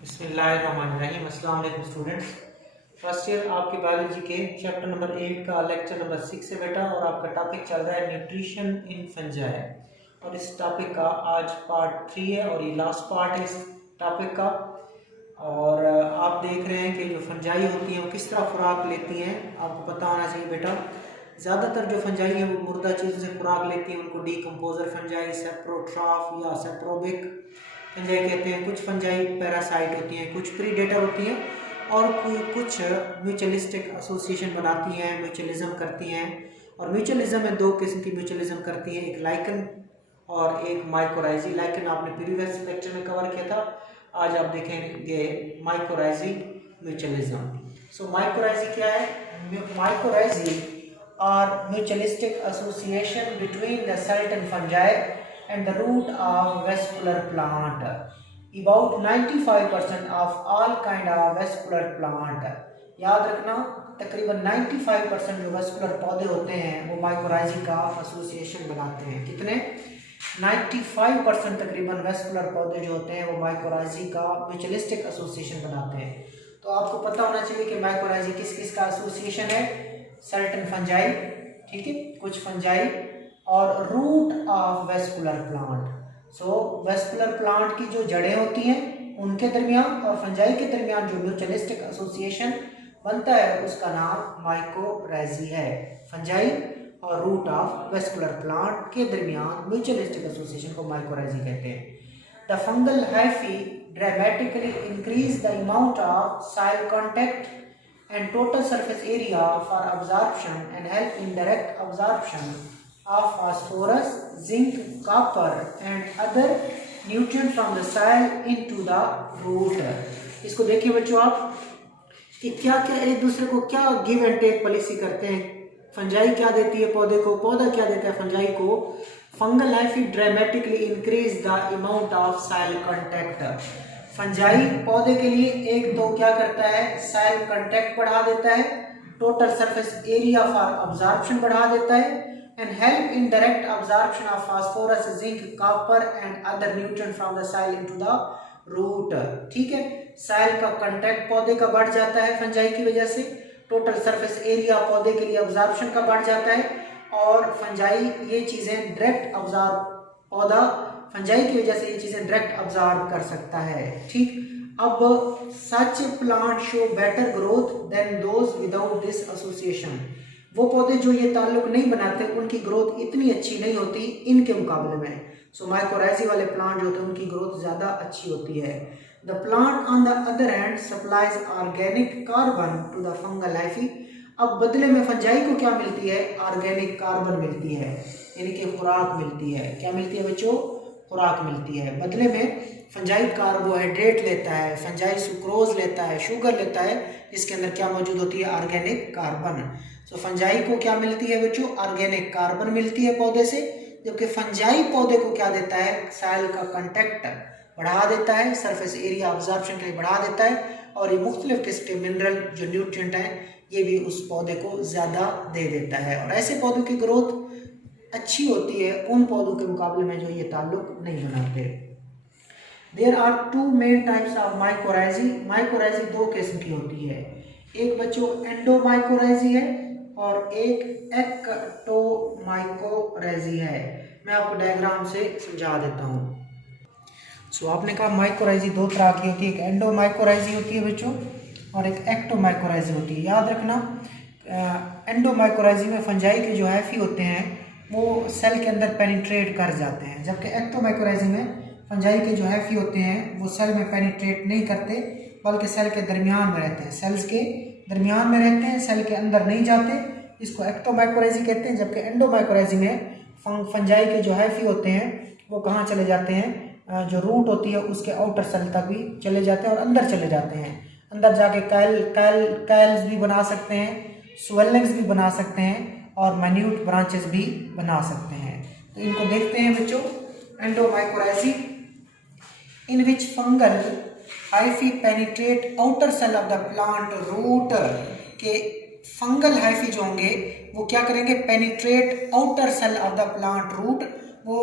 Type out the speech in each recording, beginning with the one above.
बिस्मिल्लाहिर्रहमानिर्रहीम। अस्सलाम वालेकुम स्टूडेंट्स। फर्स्ट ईयर आपके बायोलॉजी के चैप्टर नंबर 8 का लेक्चर नंबर 6 है बेटा, और आपका टॉपिक चल रहा है न्यूट्रिशन इन फंजाई, और इस टॉपिक का आज पार्ट 3 है और ये लास्ट पार्ट है इस टॉपिक का। और आप देख रहे हैं कि जो फंजाई होती हैं वो किस तरह खुराक लेती हैं, आपको पता होना चाहिए बेटा। ज़्यादातर जो फंजाई है वो मुर्दा चीज़ों से खुराक लेती हैं, उनको डीकम्पोजर फंजाई, सेप्रोट्रॉफ या सेप्रोबिक फंजाई कहते हैं। कुछ फंजाई पैरासाइट होती हैं, कुछ प्रीडेटर होती हैं, और कुछ म्यूचुअलिस्टिक एसोसिएशन बनाती हैं, म्यूचुअलिज्म करती हैं। और म्यूचुअलिज्म में दो किस्म की म्यूचुअलिज्म करती हैं, एक लाइकन और एक माइकोराइजी। लाइकन आपने प्रीवियस लेक्चर में कवर किया था, आज आप देखेंगे माइकोराइजी म्यूचुअलिज्म। सो माइकोराइजी क्या है? Mycorrhizae are mutualistic association between the certain fungi and the root of vascular plant. About 95% of all kind of vascular plant. याद रखना, तकरीबन 95% जो वेस्कुलर पौधे होते हैं वो माइकोराइजी का एसोसिएशन बनाते हैं। कितने? 95% तकरीबन वेस्कुलर पौधे जो होते हैं वो माइकोराइजी का म्यूचुअलिस्टिक एसोसिएशन बनाते हैं। तो आपको पता होना चाहिए कि माइकोराइजी किस किस का एसोसिएशन है। सर्टेन फंजाई, ठीक है, कुछ फंजाई, और root of vascular plant. So vascular plant की जो जड़ें होती हैं उनके दरमियान और फंजाई के दरमियान जो म्यूचुअलिस्टिक एसोसिएशन बनता है उसका नाम माइकोराइजी है। फंजाई और रूट ऑफ वेस्कुलर प्लांट के दरमियान म्यूचुअलिस्टिक एसोसिएशन को माइकोराइजी कहते हैं। The fungal hyphae dramatically increase the amount of soil contact and total surface area for absorption and help in direct absorption of phosphorus, zinc, copper and other nutrients from the soil into the root. इसको देखिए बच्चों आप कि क्या क्या एक दूसरे को क्या गिव एंड टेक पॉलिसी करते हैं। फंजाई क्या देती है पौधे को, पौधा क्या देता है फंजाई को। Fungal life dramatically increase the amount of soil contact. Fungi पौधे के लिए एक तो क्या करता है, सॉइल कांटेक्ट बढ़ा देता है, total surface area for absorption बढ़ा देता है, and help in direct absorption of phosphorus, zinc, copper and other nutrient from the soil into the root. ठीक है, सॉइल का कांटेक्ट पौधे का बढ़ जाता है फंजाई की वजह से, टोटल सरफेस एरिया पौधे के लिए अब्जॉर्प्शन का बढ़ जाता है, और फंजाई ये चीजें डायरेक्ट अब्जॉर्ब, पौधा फंजाई की वजह से ये चीजें डायरेक्ट अब्जॉर्ब कर सकता है। ठीक, अब such plant show better growth than those without this association. वो पौधे जो ये ताल्लुक नहीं बनाते उनकी ग्रोथ इतनी अच्छी नहीं होती इनके मुकाबले में। सो माइकोराइजी वाले प्लांट जो होते हैं उनकी ग्रोथ ज्यादा अच्छी होती है। The plant on the other hand supplies organic carbon to the fungal hyphae. अब बदले में फंजाई को क्या मिलती है? ऑर्गेनिक कार्बन मिलती है, यानी कि खुराक मिलती है। क्या मिलती है बच्चों? खुराक मिलती है। बदले में फंजाई कार्बोहाइड्रेट लेता है, फंजाई सुक्रोज लेता है, शुगर लेता है, जिसके अंदर क्या मौजूद होती है? Organic carbon. तो फंजाई को क्या मिलती है बच्चों? ऑर्गेनिक कार्बन मिलती है पौधे से, जबकि फंजाई पौधे को क्या देता है? सॉइल का कांटेक्ट बढ़ा देता है, सरफेस एरिया अब्जॉर्प्शन के लिए बढ़ा देता है, और ये मुख्तलिफ किस्म के मिनरल जो न्यूट्रिएंट हैं ये भी उस पौधे को ज़्यादा दे देता है, और ऐसे पौधों की ग्रोथ अच्छी होती है उन पौधों के मुकाबले में जो ये ताल्लुक नहीं बनाते। There are two main types of mycorrhizae. Mycorrhizae दो किस्म की होती है, एक बच्चों एंडोमाइकोराइजी है और एक एक्टोमाइकोराइजी है। मैं आपको डायग्राम से समझा देता हूँ। सो आपने कहा माइकोराइजी दो तरह की होती है, एक एंडोमाइकोराइजी होती है बच्चों और एक एक्टोमाइकोराइजी होती है। याद रखना, एंडोमाइकोराइजी में फंजाई के जो हैफी होते हैं वो सेल के अंदर पेनिट्रेट कर जाते हैं, जबकि एक्टोमाइकोराइजी में फंजाई के जो हैफी होते हैं वो सेल में पेनिट्रेट नहीं करते बल्कि सेल के दरमियान में रहते हैं, सेल्स के दरमियान में रहते हैं, सेल के अंदर नहीं जाते। इसको एक्टोमाइकोराइजी कहते हैं। जबकि एंडोमाइकोराइजी में फंजाई के जो हैफी होते हैं वो कहाँ चले जाते हैं? जो रूट होती है उसके आउटर सेल तक भी चले जाते हैं और अंदर चले जाते हैं। अंदर जाके कैल्स भी बना सकते हैं, स्वेलिंग्स भी बना सकते हैं, और माइन्यूट ब्रांचेस भी बना सकते हैं। तो इनको देखते हैं बच्चों। Endomycorrhizae in which fungal hyphae penetrate outer cell of the plant root. के फंगल हाइफी जो होंगे वो क्या करेंगे? Penetrate outer cell of the plant root. वो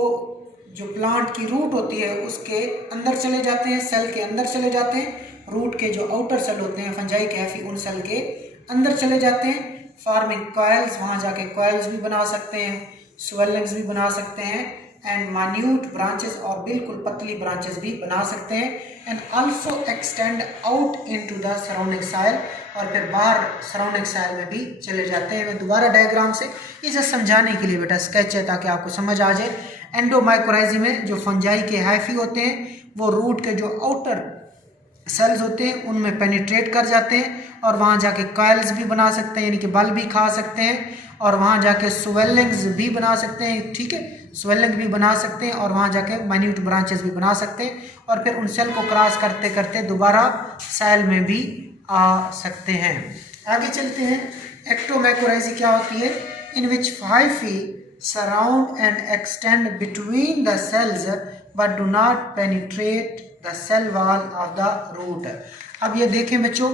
जो प्लांट की रूट होती है उसके अंदर चले जाते हैं, सेल के अंदर चले जाते हैं। रूट के जो आउटर सेल होते हैं फंजाई के हैफी, उन सेल के अंदर चले जाते हैं, फार्मिंग कॉइल्स, वहाँ जाके कॉइल्स भी बना सकते हैं, स्वेलिंग्स भी बना सकते हैं, एंड मान्यूट ब्रांचेस, और बिल्कुल पतली ब्रांचेस भी बना सकते हैं, and also extend out into the surrounding soil, और फिर बाहर सराउंडिंग साइल में भी चले जाते हैं। मैं दोबारा डायग्राम से इसे समझाने के लिए बेटा स्केच है ताकि आपको समझ आ जाए। एंडोमाइकोराइजी में जो फंजाई के हाइफी होते हैं वो रूट के जो आउटर सेल्स होते हैं उनमें पेनिट्रेट कर जाते हैं, और वहाँ जाके कॉइल्स भी बना सकते हैं, यानी कि बल भी खा सकते हैं, और वहाँ जाके स्वेलिंग्स भी बना सकते हैं, ठीक है, स्वेलिंग भी बना सकते हैं, और वहाँ जाके माइन्यूट ब्रांचेस भी बना सकते हैं, और फिर उन सेल को क्रॉस करते करते दोबारा सेल में भी आ सकते हैं। आगे चलते हैं। एक्टोमाइकोराइजी क्या होती है? In which hyphae surround and extend between the cells but do not penetrate the cell wall of the root. अब ये देखें बच्चों,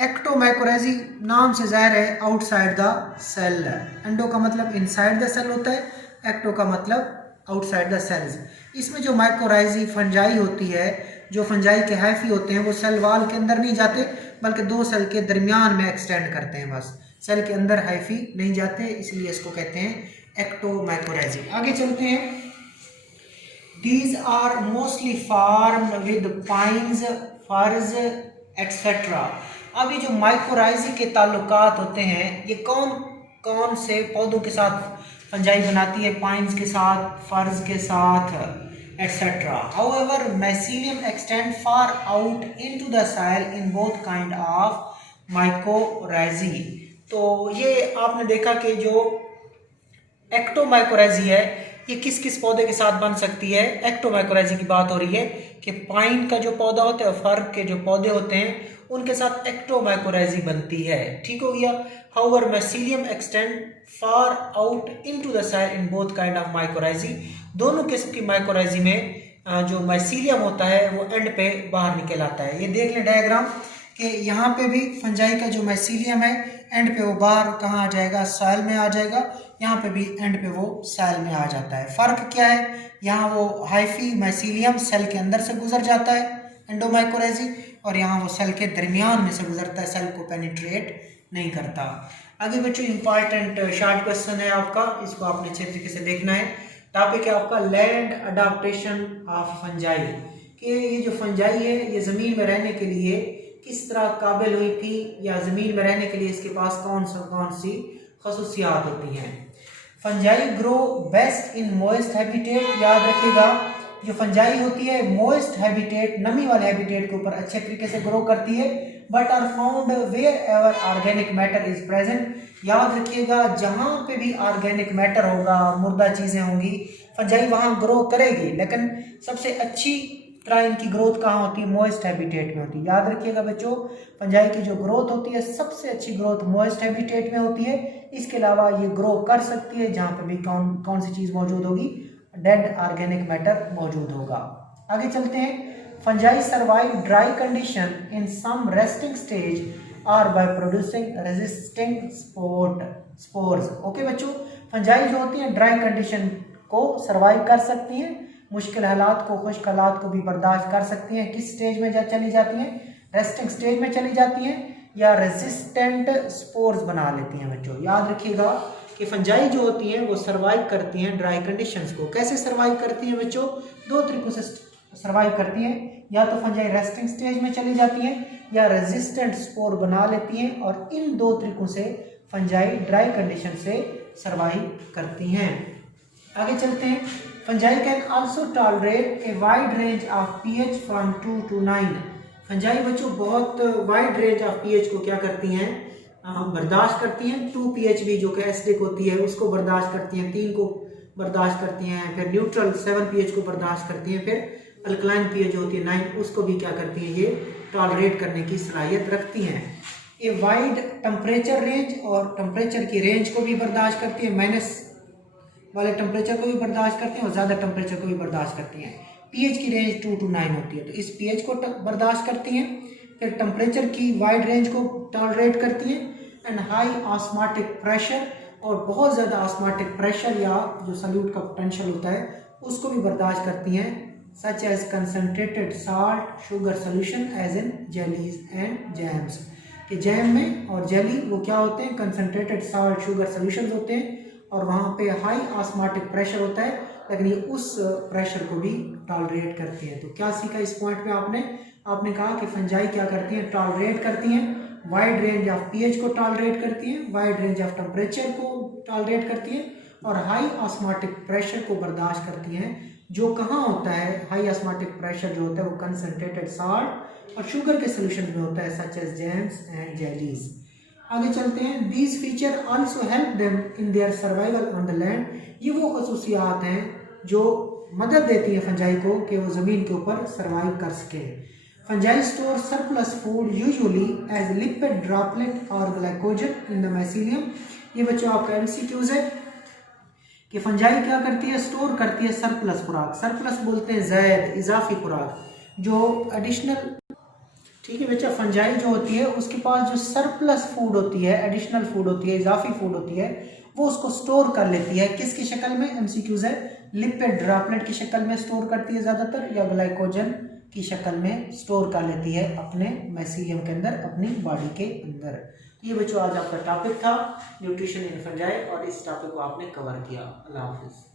एक्टोमाइकोराइजी नाम से जाहिर है आउटसाइड द सेल। एंडो का मतलब इनसाइड द सेल होता है, एक्टो का मतलब आउटसाइड द सेल्स। इसमें जो माइकोराइजी फंजाई होती है, जो फंजाई के हाइफी होते हैं, वो सेल वॉल के अंदर नहीं जाते बल्कि दो सेल के दरमियान में एक्सटेंड करते हैं, बस सेल के अंदर हाइफी नहीं जाते, इसलिए इसको कहते हैं एक्टोमाइकोराइजी। आगे चलते हैं। These are mostly formed with pines, firs, etc. अब ये जो माइकोराइजी के ताल्लुकात होते हैं, ये कौन कौन से पौधों के साथ फंजाई बनाती है? पाइन्स के साथ, फर्ज के साथ, etc. However, mycelium extend far out into the soil in both kind of mycorrhizae. तो ये आपने देखा कि जो एक्टोमाइकोराइजी है ये किस किस पौधे के साथ बन सकती है? एक्टोमाइकोराइजी की बात हो रही है कि पाइन का जो पौधा होता है, फर के जो पौधे होते हैं, उनके साथ एक्टोमाइकोराइजी बनती है, ठीक हो गया। However mycelium extend far out into the soil in both kind of mycorrhizae. दोनों किस्म की माइकोराइजी में जो माइसीलियम होता है वो एंड पे बाहर निकल आता है। ये देख लें डायग्राम कि यहाँ पे भी फंजाई का जो माइसीलियम है एंड पे वो बाहर कहाँ आ जाएगा? सॉइल में आ जाएगा। यहाँ पे भी एंड पे वो सेल में आ जाता है। फ़र्क क्या है? यहाँ वो हाइफी माइसीलियम सेल के अंदर से गुजर जाता है एंडोमाइकोराइजी, और यहाँ वो सेल के दरमियान में से गुजरता है, सेल को पेनिट्रेट नहीं करता। आगे बच्चों इंपॉर्टेंट शॉर्ट क्वेश्चन है आपका, इसको आपने अच्छे तरीके से देखना है। टॉपिक है आपका लैंड अडाप्टेशन ऑफ फंजाई, कि ये जो फंजाई है ये ज़मीन में रहने के लिए किस तरह काबिल हुई थी, या ज़मीन में रहने के लिए इसके पास कौन सी खसूसियात होती हैं। Fungi grow best in moist habitat. याद रखिएगा जो फंजाई होती है मोइस्ट हैबिटेट, नमी वाले हैबिटेट के ऊपर अच्छे तरीके से ग्रो करती है, but are found wherever organic matter is present. याद रखिएगा जहाँ पे भी ऑर्गेनिक मैटर होगा, मुर्दा चीज़ें होंगी, फंजाई वहाँ ग्रो करेगी, लेकिन सबसे अच्छी तरह इनकी ग्रोथ कहाँ होती है? मॉइस्ट हैबिटेट में होती है। याद रखिएगा बच्चों फंजाई की जो ग्रोथ होती है सबसे अच्छी ग्रोथ मॉइस्ट हैबिटेट में होती है। इसके अलावा ये ग्रो कर सकती है जहाँ पे भी कौन सी चीज़ मौजूद होगी? डेड ऑर्गेनिक मैटर मौजूद होगा। आगे चलते हैं। Fungi survive dry condition in some resting stage और by producing resisting spores. Okay बच्चों, फंजाई जो होती है ड्राई कंडीशन को सर्वाइव कर सकती हैं, मुश्किल हालात को, खुश्क हालात को भी बर्दाश्त कर सकती हैं। किस स्टेज में चली जाती हैं? रेस्टिंग स्टेज में चली जाती हैं, या रेजिस्टेंट स्पोर्स बना लेती हैं। बच्चों याद रखिएगा कि फंजाई जो होती हैं वो सर्वाइव करती हैं ड्राई कंडीशंस को। कैसे सर्वाइव करती हैं बच्चों? दो तरीकों से सर्वाइव करती हैं, या तो फंजाई रेस्टिंग स्टेज में चली जाती हैं या रेजिस्टेंट स्पोर बना लेती हैं, और इन दो तरीकों से फंजाई ड्राई कंडीशन से सर्वाइव करती हैं। आगे चलते हैं। Fungi can also tolerate a wide range of pH from 2 to 9। Fungi बच्चों बहुत वाइड रेंज ऑफ pH को क्या करती हैं? बर्दाश्त करती हैं। 2 pH भी जो कि एसिडिक होती है उसको बर्दाश्त करती हैं, 3 को बर्दाश्त करती हैं, फिर न्यूट्रल 7 pH को बर्दाश्त करती हैं, फिर अल्कलाइन pH जो होती है 9 उसको भी क्या करती हैं? ये टॉलरेट करने की सलाहियत रखती हैं। ए वाइड टेम्परेचर रेंज, और टेम्परेचर की रेंज को भी बर्दाश्त करती है, माइनस वाले टेम्परेचर को भी बर्दाश्त करती हैं और ज़्यादा टेम्परेचर को भी बर्दाश्त करती हैं। pH की रेंज 2 to 9 होती है, तो इस pH को बर्दाश्त करती हैं, फिर टेम्परेचर की वाइड रेंज को टॉलरेट करती हैं, एंड हाई ऑस्मोटिक प्रेशर, और बहुत ज़्यादा ऑस्मोटिक प्रेशर या जो सल्यूट का पोटेंशियल होता है उसको भी बर्दाश्त करती हैं, such as concentrated salt sugar solution as in jellies and jams. कि जैम में और जेली वो क्या होते हैं, कंसनट्रेटेड साल्ट शुगर सोल्यूशन होते हैं और वहाँ पे हाई ऑस्मोटिक प्रेशर होता है, लेकिन ये उस प्रेशर को भी टॉलरेट करती है। तो क्या सीखा इस पॉइंट पे आपने कहा कि फंजाई क्या करती हैं, टॉलरेट करती हैं, वाइड रेंज ऑफ पीएच को टॉलरेट करती हैं, वाइड रेंज ऑफ टेम्परेचर को टॉलरेट करती हैं और हाई ऑस्मोटिक प्रेशर को बर्दाश्त करती हैं। जो कहाँ होता है हाई ऑस्मोटिक प्रेशर जो होता है वो कंसनट्रेटेड साल्ट और शुगर के सोल्यूशन में होता है, such as jams and jellies. आगे चलते हैं। These feature also help them in their survival on the land. ये वो खसूसियात हैं जो मदद देती हैं फंजाई को कि वो ज़मीन के ऊपर सर्वाइव कर सके। Fungi store surplus food usually as lipid droplet और ग्लाइकोजन इन द माइसीलियम। ये बच्चों आपका एमसीक्यूज है कि फंजाई क्या करती है, स्टोर करती है सरप्लस खुराक। सरप्लस बोलते हैं ज़ायद इजाफी खुराक, जो एडिशनल, ठीक है बच्चा, फंजाई जो होती है उसके पास जो सरप्लस फूड होती है, एडिशनल फूड होती है, इजाफी फूड होती है, वो उसको स्टोर कर लेती है। किसकी शक्ल में, एमसीक्यूज है, लिपिड ड्रॉपलेट की शक्ल में स्टोर करती है ज़्यादातर, या ग्लाइकोजन की शक्ल में स्टोर कर लेती है अपने माइसीलियम के अंदर, अपनी बॉडी के अंदर। ये बच्चों आज आपका टॉपिक था न्यूट्रिशन इन फंजाई और इस टॉपिक को आपने कवर किया। अल्लाह हाफिज़।